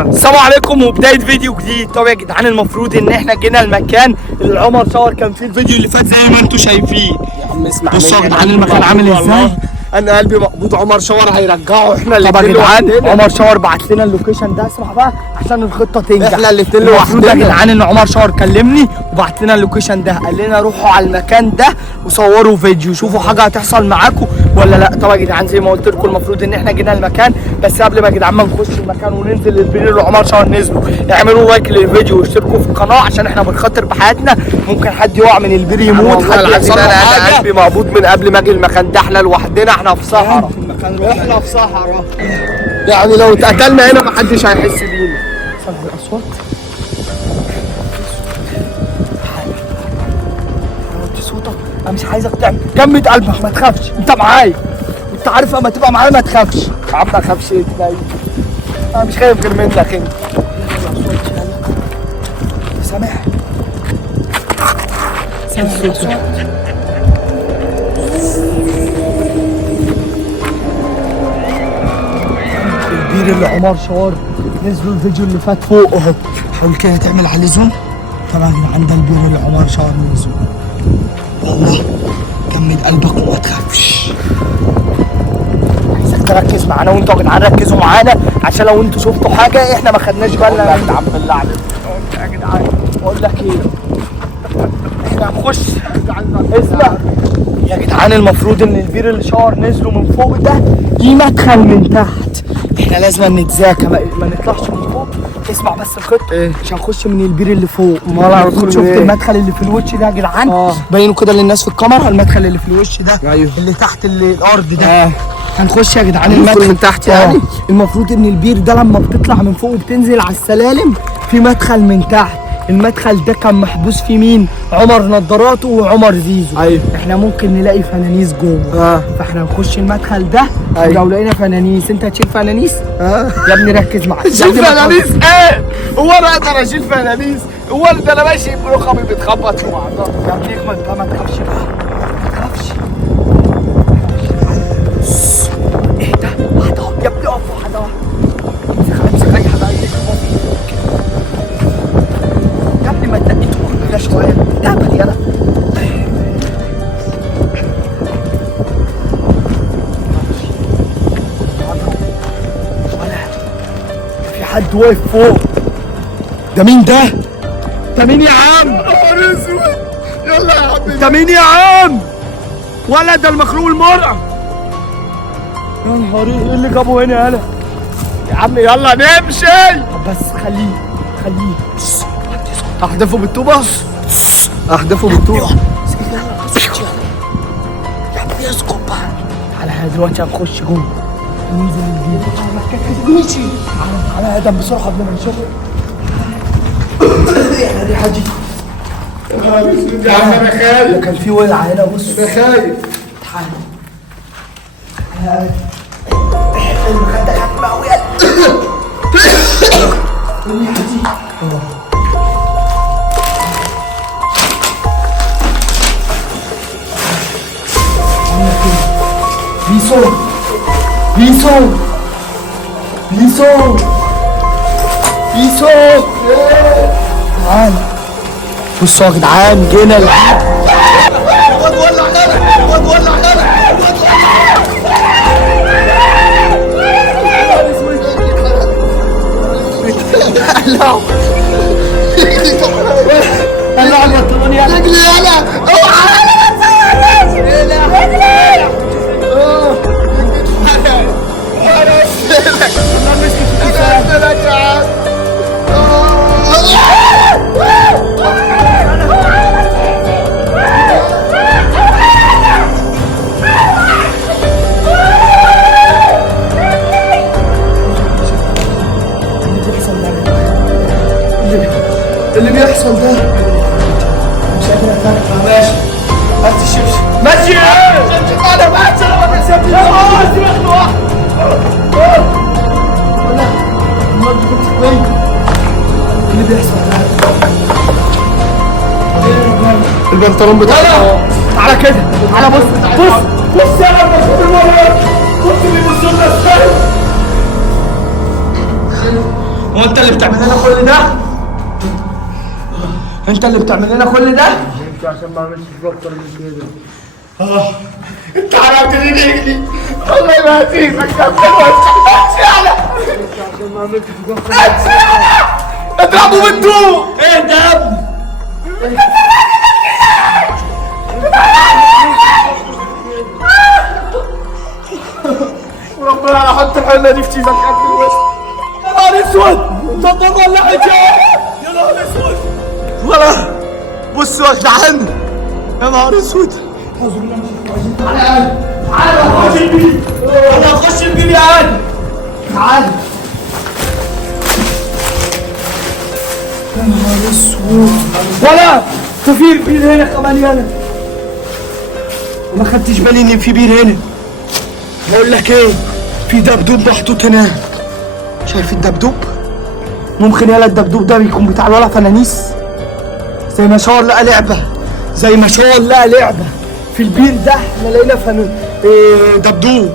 السلام عليكم وبدايه فيديو جديد. طب يا جدعان المفروض ان احنا جينا المكان اللي عمر صور كان فيه الفيديو اللي فات زي ما انتم شايفين. يا عم اسمع بصوا يا جدعان المكان عامل ازاي. انا قلبي مقبوض. عمر شاور هيرجعه احنا اللي طب يا جدعان عمر شاور بعت لنا اللوكيشن ده. اسمع بقى عشان الخطه تنجح. احنا الاثنين المفروض لوحدنا يا جدعان ان عمر شاور كلمني وبعت لنا اللوكيشن ده، قال لنا روحوا على المكان ده وصوروا فيديو شوفوا حاجه هتحصل معاكم ولا لا. طب يا جدعان زي ما قلت لكم المفروض ان احنا جينا المكان، بس قبل ما يا جدعان ما نخش المكان وننزل البير اللي عمر شاور نزلوا، اعملوا لايك للفيديو واشتركوا في القناه عشان احنا بنخاطر بحياتنا. ممكن حد يقع من البير يموت، حد يحصل له حاجه. انا قلبي مقبوض من قبل ما اجي المكان ده. احنا لوحدنا، احنا في صحراء، احنا في صحراء يعني لو اتقتلنا هنا محدش هيحس بينا. سمع الاصوات. وطي صوتك، انا مش عايزك تعمل جمد قلبك، ما تخافش انت معايا. انت عارف اما تبقى معايا ما تخافش. يا عم ما اخافش ايه تلاقي. انا مش خايف غير منك انت. سامع الاصوات. البير اللي عمر شاور نزلوا الفيديو اللي فات فوق اهو. حاول كده تعمل عليه زوم. طبعا عند البير اللي عمر شاور نزلوا. والله جمد قلبك وما تخافش. عايزك تركز معانا وانتوا يا جدعان ركزوا معانا عشان لو انتوا شفتوا حاجه احنا ما خدناش بالنا. يا عم بالله عليك يا جدعان بقول لك ايه، احنا هنخش. اسمع يا جدعان المفروض ان البير اللي شاور نزلوا من فوق ده ليه مدخل من تحت. احنا لازم نتذاكى ما نطلعش من فوق. اسمع بس الخطه ايه؟ مش هنخش من البير اللي فوق. امال شفت المدخل اللي في الوش ده يا جدعان؟ باينه كده للناس في الكاميرا. المدخل اللي في الوش ده ايوه اللي تحت الارض ده. هنخش يا جدعان المدخل من تحت يعني. المفروض ان البير ده لما بتطلع من فوق وبتنزل على السلالم في مدخل من تحت. المدخل ده كان محبوس فيه مين؟ عمر نضاراته وعمر زيزو. ايوه احنا ممكن نلاقي فنانيس جوه. فاحنا نخش المدخل ده. أيوة. ولو لقينا فنانيس انت هتشيل فنانيس؟ يا ابني ركز معايا. شيل فنانيس ايه؟ هو انا اقدر اشيل فنانيس؟ هو ده انا ماشي برقبي بتخبط في بعضها. يا ابني اجمل بقى ما تخافش بقى. ما تخافش. اهدى واحدة واحدة يا ابني، اقف واحدة واحدة. امسك اي حاجة يا ابني ما تدقيته كل شوية. ده بل يلا. في حد واقف فوق. ده مين ده؟ ده مين يا عم؟ نهار اسود. يلا يا عم. ده مين يا عم؟ ولا ده المخلوق المرعب. يا نهار ايه اللي جابه هنا يالا؟ يا عم يلا نمشي. طب بس خليه. احدفه بالطوبة. احدفه بالطوبة. يا ابني اسكت بقى. تعالى احنا دلوقتي هنخش جوه. ننزل البيت. ما تكتبنيش. تعالى ادم بسرعه قبل ما نشوف. احنا الريحه دي. يا نهار اسود يا عم انا خايف. كان في ولع هنا. بص انا خايف. تعالى. المكان ده خفيف قوي. الريحه دي. بيسو تعال. بصوا يا جدعان جينا واد ولع طلع على البطلون يلا. رجلي يلا. اوعى اللي بيحصل ده مش قادر افهم. ماشي هات الشبشب. ماشي ايه؟ الشبشب انا ماشي. انا ما تكسبنيش. ولا الواد بتمسك وين؟ اللي بيحصل ده البنطلون بتاعه. تعالى كده. تعالى بص يا رب. شوف الولد بص بيبص لنا ازاي. هو انت اللي بتعمل لنا كل ده؟ انت اللي بتعمل لنا كل ده؟ عشان ما اعملش اكتر من كده. انت حرقت لي رجلي والله ما هسيبك يا ابني. عشان ما عملتش اكتر. اضربوا بالطوب. ايه ده يا ابني؟ وربنا انا احط الحله دي في شيزك قبل الوسط. يا نهار اسود! طب ولعت يا نهار اسود! ولا بص يا جدعان يا نهار اسود. تعالى خش البيت! يلا خش البيت يا عادل! تعالى! يا نهار اسود! ولا ده في بير هنا كمان يالا! ما خدتش بالي ان في بير هنا. بقول لك ايه؟ في دبدوب محطوط هنا. شايف الدبدوب؟ ممكن يالا الدبدوب ده بيكون بتاع الولا فنانيس؟ زي ما شاء الله لعبه، زي ما شاء الله لعبه. في البير ده احنا لقينا دبدوب.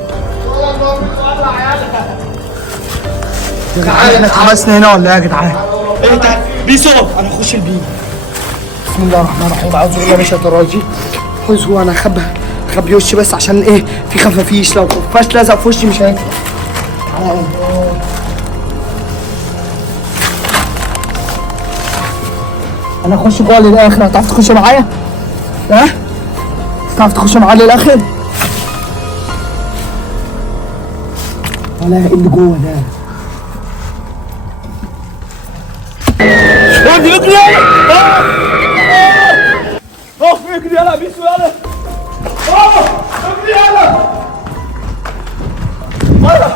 يا جدعان احنا اتحبسنا هنا ولا ايه يا جدعان؟ ايه ده؟ بيسو انا هخش البير. بسم الله الرحمن الرحيم. اعوذ بالله من الشيطان الرجيم. خذوا انا اخبي وشي بس عشان ايه؟ في خفافيش، لو خفاش لزق في وشي مش هينفع. تعالى انا اخش جوه للاخر. هتعرف تخش معايا؟ ها؟ تعرف تخش معايا للاخر؟ ولا ايه اللي جوه ده؟ اجري اجري يلا! اقف اجري يلا بيسو يلا! اجري يلا! يلا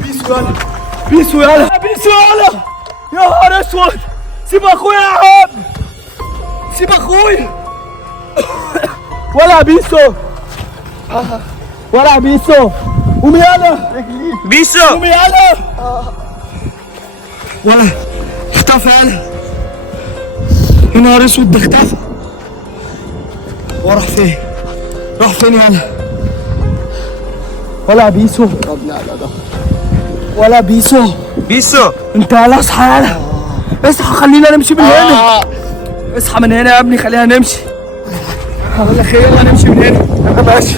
بيسو يلا! بيسو يلا! بيسو يلا! يا نهار اسود! سيب اخويا يا عم! سيب اخويا! ولا بيسو! ولا بيسو! قومي يلا! بيسو قومي يلا! ولا اختفى يلا! يا نهار اسود ده اختفى! وراح فين؟ راح فين يلا؟ ولا بيسو! ولا بيسو! بيسو انت يلا اصحى يلا! اصحى خلينا نمشي من هنا! اصحى من هنا يا ابني خلينا نمشي! هقول لك ايه يلا نمشي من هنا! انا ماشي!